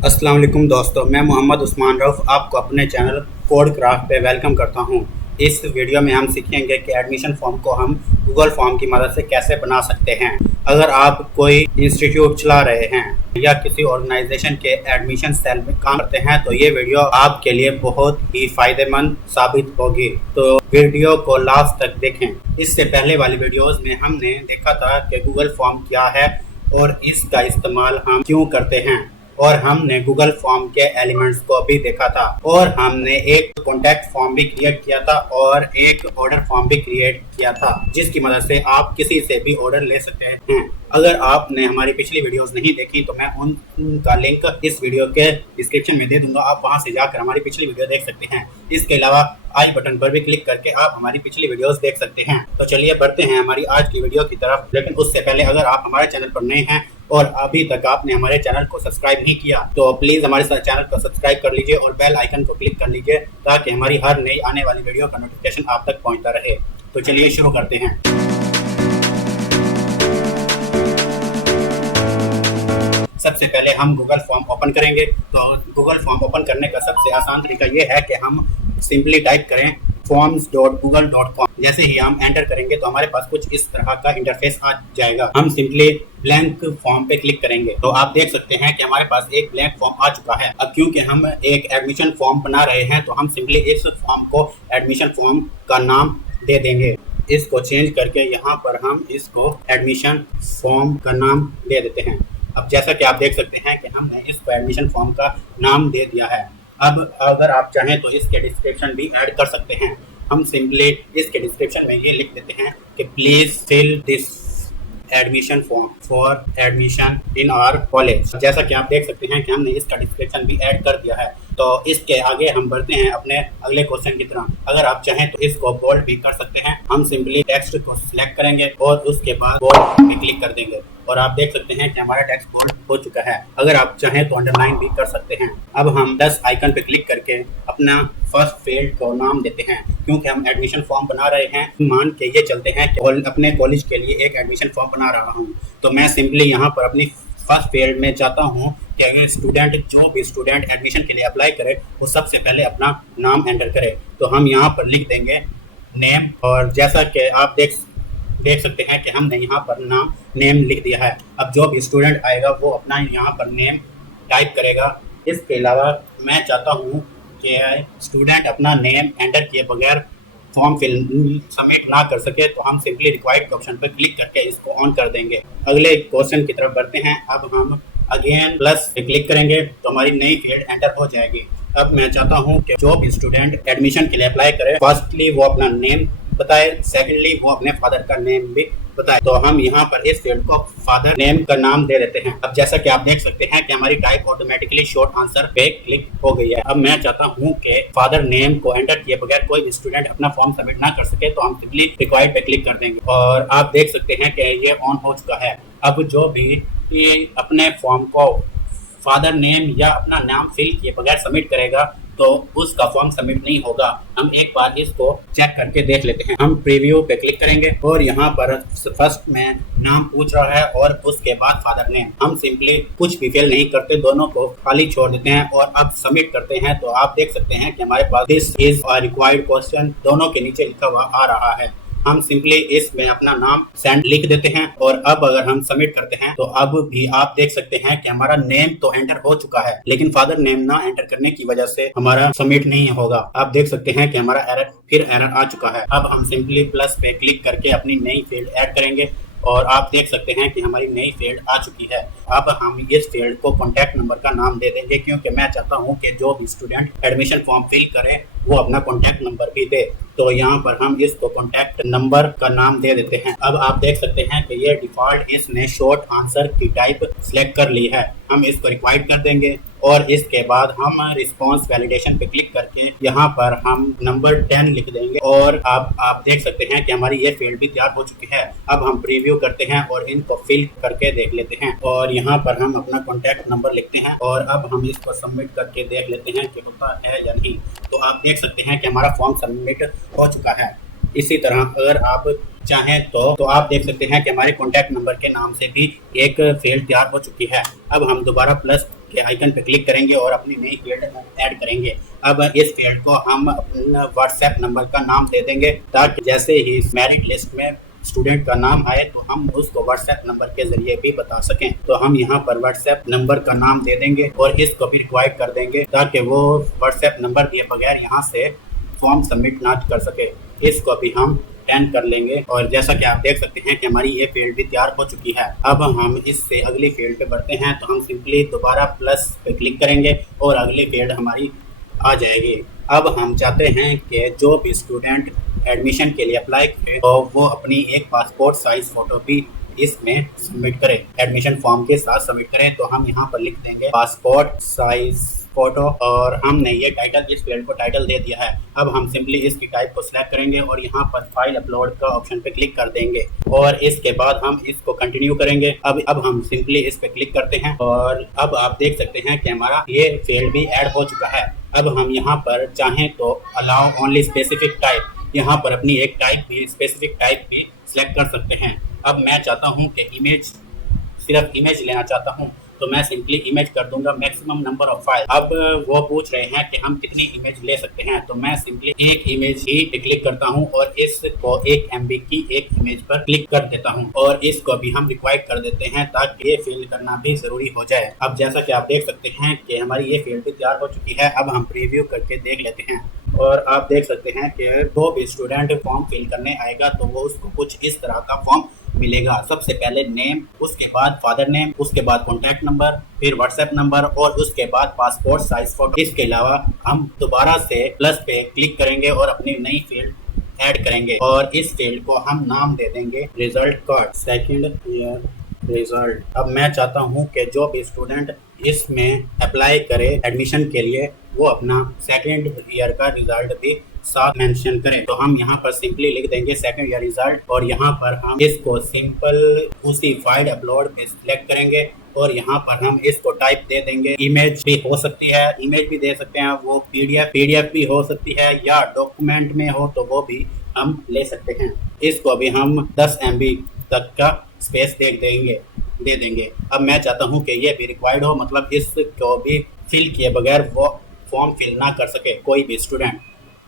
अस्सलाम वालेकुम दोस्तों, मैं मोहम्मद उस्मान रऊफ़ आपको अपने चैनल कोड क्राफ्ट पे वेलकम करता हूं। इस वीडियो में हम सीखेंगे कि एडमिशन फॉर्म को हम गूगल फॉर्म की मदद से कैसे बना सकते हैं। अगर आप कोई इंस्टीट्यूट चला रहे हैं या किसी ऑर्गेनाइजेशन के एडमिशन सेल में काम करते हैं तो ये वीडियो आपके लिए बहुत ही फ़ायदेमंद साबित होगी। तो वीडियो को लास्ट तक देखें। इससे पहले वाली वीडियोज़ में हमने देखा था कि गूगल फॉर्म क्या है और इसका इस्तेमाल हम क्यों करते हैं, और हमने गूगल फॉर्म के एलिमेंट्स को भी देखा था, और हमने एक कॉन्टैक्ट फॉर्म भी क्रिएट किया था और एक ऑर्डर फॉर्म भी क्रिएट किया था, जिसकी मदद से आप किसी से भी ऑर्डर ले सकते हैं। अगर आपने हमारी पिछली वीडियोस नहीं देखी तो मैं उनका लिंक इस वीडियो के डिस्क्रिप्शन में दे दूंगा, आप वहां से जाकर हमारी पिछली वीडियो देख सकते हैं। इसके अलावा आई बटन पर भी क्लिक करके आप हमारी पिछली वीडियोस देख सकते हैं। तो चलिए बढ़ते हैं हमारी आज की वीडियो की तरफ। लेकिन उससे पहले अगर आप हमारे चैनल पर नए हैं और अभी तक आपने हमारे चैनल को सब्सक्राइब नहीं किया तो प्लीज़ हमारे चैनल को सब्सक्राइब कर लीजिए और बेल आइकन को क्लिक कर लीजिए ताकि हमारी हर नई आने वाली वीडियो का नोटिफिकेशन आप तक पहुंचता रहे। तो चलिए शुरू करते हैं। सबसे पहले हम गूगल फॉर्म ओपन करेंगे। तो गूगल फॉर्म ओपन करने का सबसे आसान तरीका ये है कि हम सिंपली टाइप करें forms.google.com। जैसे ही हम एंटर करेंगे तो हमारे पास कुछ इस तरह का इंटरफेस आ जाएगा। हम सिंपली ब्लैंक फॉर्म पे क्लिक करेंगे तो आप देख सकते हैं कि हमारे पास एक ब्लैंक फॉर्म आ चुका है। अब क्योंकि हम एक एडमिशन फॉर्म बना रहे हैं तो हम सिंपली इस फॉर्म को एडमिशन फॉर्म का नाम दे देंगे। इसको चेंज करके यहाँ पर हम इसको एडमिशन फॉर्म का नाम दे देते हैं। अब जैसा कि आप देख सकते हैं कि हमने इसको एडमिशन फॉर्म का नाम दे दिया है। अब अगर आप चाहें तो इसके डिस्क्रिप्शन भी ऐड कर सकते हैं। हम सिंपली इसके डिस्क्रिप्शन में ये लिख देते हैं कि please fill this admission form for admission in our college. जैसा कि आप देख सकते हैं कि हमने इसका डिस्क्रिप्शन भी ऐड कर दिया है। तो इसके आगे हम बढ़ते हैं अपने अगले क्वेश्चन की तरफ। अगर आप चाहें तो इसको बोल्ड भी कर सकते हैं। हम सिंपली टेक्स्ट को सिलेक्ट करेंगे और उसके बाद बोल्ड पे क्लिक कर देंगे और आप देख सकते हैं कि हमारा टेक्स्ट बोल्ड हो चुका है। अगर आप चाहें तो अंडरलाइन भी कर सकते हैं। अब हम 10 आइकन पे क्लिक करके अपना फर्स्ट फील्ड को नाम देते हैं। क्योंकि हम एडमिशन फॉर्म बना रहे हैं, मान के ये चलते हैं कि अपने कॉलेज के लिए एक एडमिशन फॉर्म बना रहा हूँ, तो मैं सिंपली यहाँ पर अपनी फर्स्ट फील्ड में चाहता हूँ कि अगर जो भी स्टूडेंट एडमिशन के लिए अप्लाई करे वो सबसे पहले अपना नाम एंटर करे। तो हम यहाँ पर लिख देंगे नेम, और जैसा कि आप देख सकते हैं कि हमने यहाँ पर नेम लिख दिया है। अब जो भी स्टूडेंट आएगा वो अपना यहाँ पर नेम टाइप करेगा। इसके अलावा मैं चाहता हूँ कि स्टूडेंट अपना नेम एंटर किए बगैर फॉर्म सबमिट ना कर सके, तो हम सिंपली रिक्वायर्ड के ऑप्शन पर क्लिक करके इसको ऑन कर देंगे। अगले क्वेश्चन की तरफ बढ़ते हैं। अब हम अगेन प्लस पे क्लिक करेंगे तो हमारी नई फील्ड एंटर हो जाएगी। अब मैं चाहता हूँ कि जो भी स्टूडेंट एडमिशन के लिए अप्लाई करे, फर्स्टली वो अपना नेम बताए, सेकेंडली वो अपने फादर का नेम भी बताए। तो हम यहाँ पर इस फील्ड को फादर नेम का नाम दे देते हैं। अब जैसा कि आप देख सकते हैं कि हमारी टाइप ऑटोमेटिकली शॉर्ट आंसर पे क्लिक हो गई है। अब मैं चाहता हूँ कि फादर नेम को एंटर किए बगैर कोई भी स्टूडेंट अपना फॉर्म सबमिट ना कर सके, तो हम सिंपली रिक्वायर्ड पे क्लिक कर देंगे और आप देख सकते हैं कि ये ऑन हो चुका है। अब जो भी ये अपने फॉर्म को फादर नेम या अपना नाम फिल किए बगैर सबमिट करेगा तो उसका फॉर्म सबमिट नहीं होगा। हम एक बार इसको चेक करके देख लेते हैं। हम प्रीव्यू पे क्लिक करेंगे और यहाँ पर फर्स्ट में नाम पूछ रहा है और उसके बाद फादर नेम। हम सिंपली कुछ भी फिल नहीं करते, दोनों को खाली छोड़ देते हैं और अब सबमिट करते हैं। तो आप देख सकते हैं कि हमारे पास this is a required question दोनों के नीचे लिखा हुआ आ रहा है। हम सिंपली इसमें अपना नाम सेंड लिख देते हैं और अब अगर हम सबमिट करते हैं तो अब भी आप देख सकते हैं कि हमारा नेम तो एंटर हो चुका है, लेकिन फादर नेम ना एंटर करने की वजह से हमारा सबमिट नहीं होगा। आप देख सकते हैं कि हमारा एरर आ चुका है। अब हम सिंपली प्लस पे क्लिक करके अपनी नई फील्ड ऐड करेंगे और आप देख सकते हैं कि हमारी नई फील्ड आ चुकी है। अब हम इस फील्ड को कॉन्टैक्ट नंबर का नाम दे देंगे, क्योंकि मैं चाहता हूं कि जो भी स्टूडेंट एडमिशन फॉर्म फिल करे वो अपना कॉन्टैक्ट नंबर भी दे। तो यहाँ पर हम इसको कॉन्टैक्ट नंबर का नाम दे देते हैं। अब आप देख सकते हैं कि ये डिफॉल्ट इसने शॉर्ट आंसर की टाइप सिलेक्ट कर ली है। हम इसको रिक्वायर्ड कर देंगे और इसके बाद हम रिस्पांस वैलिडेशन पे क्लिक करके यहाँ पर हम नंबर 10 लिख देंगे और आप देख सकते हैं कि हमारी ये फील्ड भी तैयार हो चुकी है। अब हम प्रीव्यू करते हैं और इनको फिल करके देख लेते हैं और यहाँ पर हम अपना कॉन्टैक्ट नंबर लिखते हैं और अब हम इसको सबमिट करके देख लेते हैं कि होता है या नहीं। तो आप देख सकते हैं कि हमारा फॉर्म सबमिट हो चुका है। इसी तरह अगर आप चाहें तो आप देख सकते हैं कि हमारे कॉन्टैक्ट नंबर के नाम से भी एक फील्ड तैयार हो चुकी है। अब हम दोबारा प्लस के आइकन पे क्लिक करेंगे और अपनी नई फील्ड ऐड करेंगे। अब इस फील्ड को हम अपना व्हाट्सएप नंबर का नाम दे देंगे, ताकि जैसे ही मेरिट लिस्ट में स्टूडेंट का नाम आए तो हम उसको व्हाट्सएप नंबर के जरिए भी बता सकें। तो हम यहाँ पर व्हाट्सएप नंबर का नाम दे देंगे और इसको भी रिक्वायर्ड कर देंगे, ताकि वो व्हाट्सएप नंबर दिए बगैर यहाँ से फॉर्म सबमिट ना कर सके। इसको भी हम 10 कर लेंगे और जैसा कि आप देख सकते हैं कि हमारी ये फील्ड भी तैयार हो चुकी है। अब हम इससे अगली फील्ड पे बढ़ते हैं, तो हम सिंपली दोबारा प्लस पे क्लिक करेंगे और अगली फील्ड हमारी आ जाएगी। अब हम चाहते हैं कि जो भी स्टूडेंट एडमिशन के लिए अप्लाई करे तो वो अपनी एक पासपोर्ट साइज फोटो भी इसमें सबमिट करें, एडमिशन फॉर्म के साथ सबमिट करें। तो हम यहाँ पर लिख देंगे पासपोर्ट साइज फोटो और हमने ये टाइटल, इस फील्ड को टाइटल दे दिया है। अब हम सिंपली इसकी टाइप को सिलेक्ट करेंगे और यहाँ पर फाइल अपलोड का ऑप्शन पे क्लिक कर देंगे और इसके बाद हम इसको कंटिन्यू करेंगे। अब हम सिंपली इस पे क्लिक करते हैं और अब आप देख सकते हैं कि हमारा ये फील्ड भी ऐड हो चुका है। अब हम यहाँ पर चाहें तो अलाउ ओनली स्पेसिफिक टाइप, यहाँ पर अपनी एक टाइप भी, स्पेसिफिक टाइप भी सिलेक्ट कर सकते हैं। अब मैं चाहता हूँ कि इमेज, सिर्फ इमेज लेना चाहता हूँ, तो मैं सिंपली इमेज कर दूंगा मैक्सिमम नंबर ऑफ फाइल। अब वो पूछ रहे हैं कि हम कितनी इमेज ले सकते हैं, तो मैं सिंपली एक इमेज ही क्लिक करता हूं और इसको 1 MB की एक इमेज पर क्लिक कर देता हूं और इसको भी हम रिक्वायर्ड कर देते हैं, ताकि ये फिल करना भी जरूरी हो जाए। अब जैसा कि आप देख सकते हैं कि हमारी ये फील्ड भी तैयार हो चुकी है। अब हम प्रीव्यू करके देख लेते हैं और आप देख सकते हैं कि जो भी स्टूडेंट फॉर्म फिल करने आएगा तो वो उसको कुछ इस तरह का फॉर्म मिलेगा। सबसे पहले नेम, उसके बाद फादर नेम, उसके बाद कॉन्टैक्ट नंबर, फिर व्हाट्सएप नंबर और उसके बाद पासपोर्ट साइज फोटो। इसके अलावा हम दोबारा से प्लस पे क्लिक करेंगे और अपनी नई फील्ड ऐड करेंगे और इस फील्ड को हम नाम दे देंगे result card, second year result. अब मैं चाहता हूँ कि जो भी स्टूडेंट इसमें अप्लाई करे एडमिशन के लिए वो अपना सेकंड ईयर का रिजल्ट भी साथ मेंशन करें। तो हम यहाँ पर सिंपली लिख देंगे सेकंड ईयर रिजल्ट और यहाँ पर हम इसको सिंपल उसी फाइल अपलोड पे सिलेक्ट करेंगे और यहाँ पर हम इसको टाइप दे देंगे। इमेज भी हो सकती है, इमेज भी दे सकते हैं, वो पीडीएफ भी हो सकती है या डॉक्यूमेंट में हो तो वो भी हम ले सकते हैं। इसको भी हम 10 MB तक का स्पेस दे देंगे। अब मैं चाहता हूँ कि ये भी रिक्वायर्ड हो, मतलब इसको भी फिल किए बगैर वो फॉर्म फिल ना कर सके कोई भी स्टूडेंट।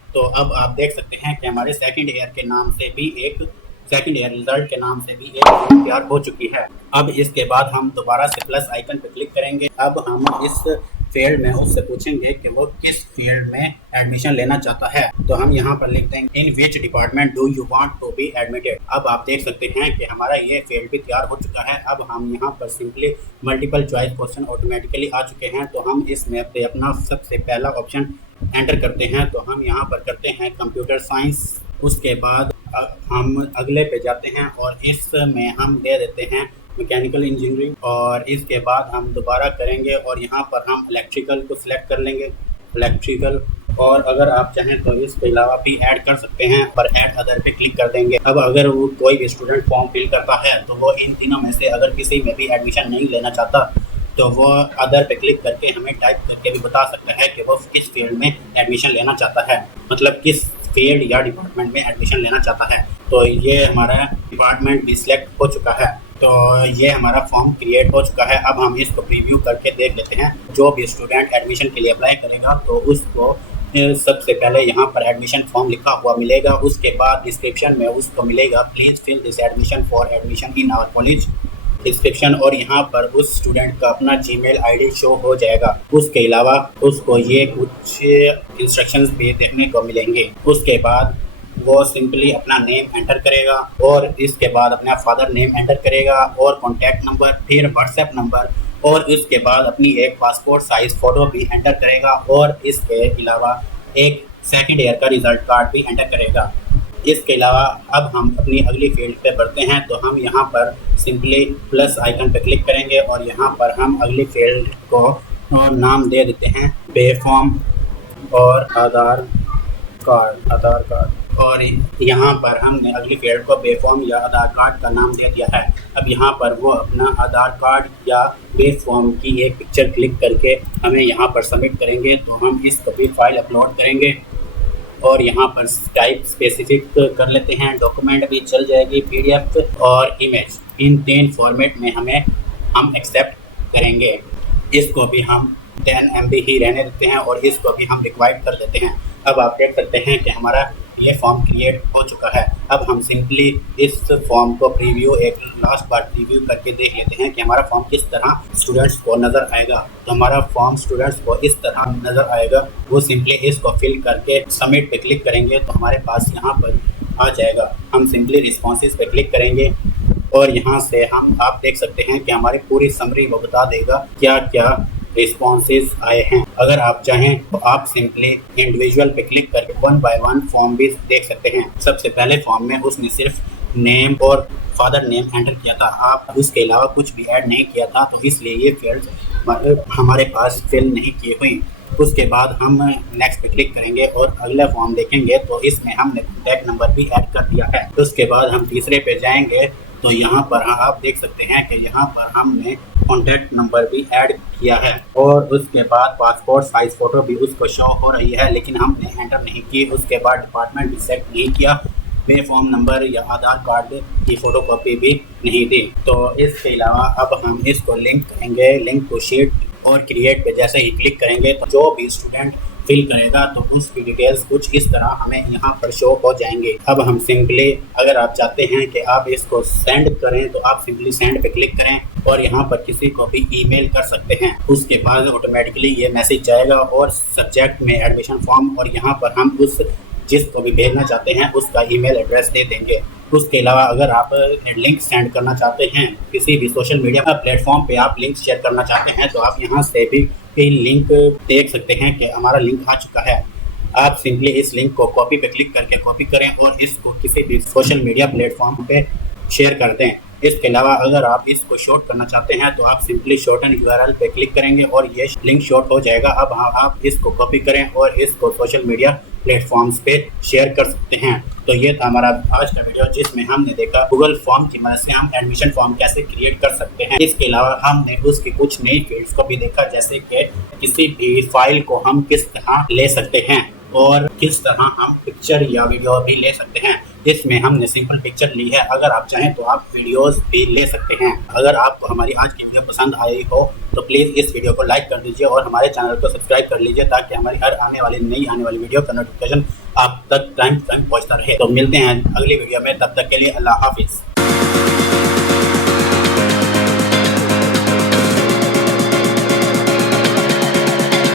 तो अब आप देख सकते हैं कि हमारे सेकंड ईयर के नाम से भी एक, सेकंड ईयर रिजल्ट के नाम से भी एक फॉर्म तैयार हो चुकी है। अब इसके बाद हम दोबारा से प्लस आइकन पर क्लिक करेंगे। अब हम इस फील्ड में उससे पूछेंगे कि वो किस फील्ड में एडमिशन लेना चाहता है। तो हम यहाँ पर लिख देंगे in which department do you want to be admitted. अब आप देख सकते हैं कि हमारा ये फील्ड भी तैयार हो चुका है। अब हम यहाँ पर simply multiple choice question automatically आ चुके हैं, तो हम इसमें पे अपना सबसे पहला ऑप्शन एंटर करते हैं। तो हम यहाँ पर करते हैं कंप्यूटर साइंस, उसके बाद हम अगले पे जाते हैं और इसमें हम दे देते हैं मैकेनिकल इंजीनियरिंग और इसके बाद हम दोबारा करेंगे और यहाँ पर हम इलेक्ट्रिकल को सिलेक्ट कर लेंगे, इलेक्ट्रिकल। और अगर आप चाहें तो इसके अलावा भी ऐड कर सकते हैं, पर ऐड अदर पे क्लिक कर देंगे। अब अगर वो कोई भी स्टूडेंट फॉर्म फिल करता है तो वो इन तीनों में से अगर किसी में भी एडमिशन नहीं लेना चाहता तो वो अदर पे क्लिक करके हमें टाइप करके भी बता सकता है कि वो किस फील्ड में एडमिशन लेना चाहता है, मतलब किस फील्ड या डिपार्टमेंट में एडमिशन लेना चाहता है। तो ये हमारा डिपार्टमेंट भी सिलेक्ट हो चुका है, तो ये हमारा फॉर्म क्रिएट हो चुका है। अब हम इसको प्रीव्यू करके देख लेते हैं। जो भी स्टूडेंट एडमिशन के लिए अप्लाई करेगा तो उसको सबसे पहले यहाँ पर एडमिशन फॉर्म लिखा हुआ मिलेगा, उसके बाद डिस्क्रिप्शन में उसको मिलेगा please fill this admission for admission in our college description, और यहाँ पर उस स्टूडेंट का अपना जीमेल आईडी शो हो जाएगा। उसके अलावा उसको ये कुछ इंस्ट्रक्शंस भी देखने को मिलेंगे। उसके बाद वो सिंपली अपना नेम एंटर करेगा और इसके बाद अपना फादर नेम एंटर करेगा और कॉन्टैक्ट नंबर, फिर व्हाट्सएप नंबर और इसके बाद अपनी एक पासपोर्ट साइज फ़ोटो भी एंटर करेगा और इसके अलावा एक सेकंड ईयर का रिज़ल्ट कार्ड भी एंटर करेगा। इसके अलावा अब हम अपनी अगली फील्ड पे बढ़ते हैं, तो हम यहाँ पर सिंपली प्लस आइकन पे क्लिक करेंगे और यहाँ पर हम अगली फील्ड को नाम दे देते हैं पे फॉर्म और आधार कार्ड और यहाँ पर हमने अगली फील्ड को बे फॉर्म या आधार कार्ड का नाम दे दिया है। अब यहाँ पर वो अपना आधार कार्ड या बे फॉर्म की एक पिक्चर क्लिक करके हमें यहाँ पर सबमिट करेंगे। तो हम इसको भी फाइल अपलोड करेंगे और यहाँ पर टाइप स्पेसिफिक कर लेते हैं, डॉक्यूमेंट भी चल जाएगी, PDF और इमेज, इन 3 फॉर्मेट में हम एक्सेप्ट करेंगे। इसको भी हम 10 MB ही रहने देते हैं और इसको भी हम रिक्वाइड कर देते हैं। अब आप देख सकते हैं कि हमारा ये फॉर्म क्रिएट हो चुका है। अब हम सिंपली इस फॉर्म को प्रीव्यू एक लास्ट बार प्रीव्यू करके देख लेते हैं कि हमारा फॉर्म किस तरह स्टूडेंट्स को नज़र आएगा। तो हमारा फॉर्म स्टूडेंट्स को इस तरह नज़र आएगा। वो सिंपली इसको फिल करके सबमिट पे क्लिक करेंगे तो हमारे पास यहाँ पर आ जाएगा। हम सिंपली रिस्पॉन्सेज पे क्लिक करेंगे और यहाँ से हम आप देख सकते हैं कि हमारी पूरी समरी वो बता देगा क्या क्या रिस्पॉन्सेज आए हैं। अगर आप चाहें तो आप सिंपली इंडिविजुअल पे क्लिक करके 1 बाय 1 फॉर्म भी देख सकते हैं। सबसे पहले फॉर्म में उसने सिर्फ नेम और फादर नेम एंटर किया था, आप उसके अलावा कुछ भी ऐड नहीं किया था, तो इसलिए ये फील्ड हमारे पास फिल नहीं की हुई। उसके बाद हम नेक्स्ट पे क्लिक करेंगे और अगला फॉर्म देखेंगे तो इसमें हमने कॉन्टैक्ट नंबर भी ऐड कर दिया है। उसके बाद हम तीसरे पे जाएंगे तो यहाँ पर आप देख सकते हैं कि यहाँ पर हमने कॉन्टैक्ट नंबर भी ऐड किया है और उसके बाद पासपोर्ट साइज फ़ोटो भी उसको शो हो रही है, लेकिन हमने एंटर नहीं की। उसके बाद डिपार्टमेंट भी सेलेक्ट नहीं किया, में फॉर्म नंबर या आधार कार्ड की फ़ोटो कॉपी भी नहीं दी। तो इसके अलावा अब हम इसको लिंक करेंगे, लिंक टू शीट और क्रिएट पे जैसे ही क्लिक करेंगे तो जो भी स्टूडेंट फिल करेगा तो उसकी डिटेल्स कुछ इस तरह हमें यहाँ पर शो हो जाएंगे। अब हम सिंपली अगर आप चाहते हैं कि आप इसको सेंड करें तो आप सिंपली सेंड पे क्लिक करें और यहाँ पर किसी को भी ईमेल कर सकते हैं। उसके बाद ऑटोमेटिकली ये मैसेज जाएगा और सब्जेक्ट में एडमिशन फॉर्म और यहाँ पर हम उस जिसको भी भेजना चाहते हैं उसका ईमेल एड्रेस दे देंगे। उसके अलावा अगर आप लिंक सेंड करना चाहते हैं किसी भी सोशल मीडिया प्लेटफॉर्म पे आप लिंक शेयर करना चाहते हैं तो आप यहाँ से भी लिंक देख सकते हैं कि हमारा लिंक आ चुका है। आप सिंपली इस लिंक को कॉपी पे क्लिक करके कॉपी करें और इसको किसी भी सोशल मीडिया प्लेटफॉर्म पे शेयर कर दें। इसके अलावा अगर आप इसको शॉर्ट करना चाहते हैं तो आप सिंपली शॉर्टन URL पे क्लिक करेंगे और ये लिंक शॉर्ट हो जाएगा। अब आप इसको कॉपी करें और इसको सोशल मीडिया प्लेटफॉर्म्स पे शेयर कर सकते हैं। तो ये था हमारा आज का वीडियो जिसमें हमने देखा गूगल फॉर्म की मदद से हम एडमिशन फॉर्म कैसे क्रिएट कर सकते हैं। इसके अलावा हमने उसकी कुछ नई फील्ड्स को भी देखा, जैसे कि किसी भी फाइल को हम किस तरह ले सकते हैं और किस तरह हम पिक्चर या वीडियो भी ले सकते हैं। इसमें हमने सिंपल पिक्चर ली है, अगर आप चाहें तो आप वीडियोस भी ले सकते हैं। अगर आपको हमारी आज की वीडियो पसंद आई हो तो प्लीज़ इस वीडियो को लाइक कर दीजिए और हमारे चैनल को सब्सक्राइब कर लीजिए ताकि हमारी हर आने वाली वीडियो का नोटिफिकेशन आप तक टाइम पहुंचता रहे। तो मिलते हैं अगली वीडियो में, तब तक के लिए अल्लाह हाफिज़।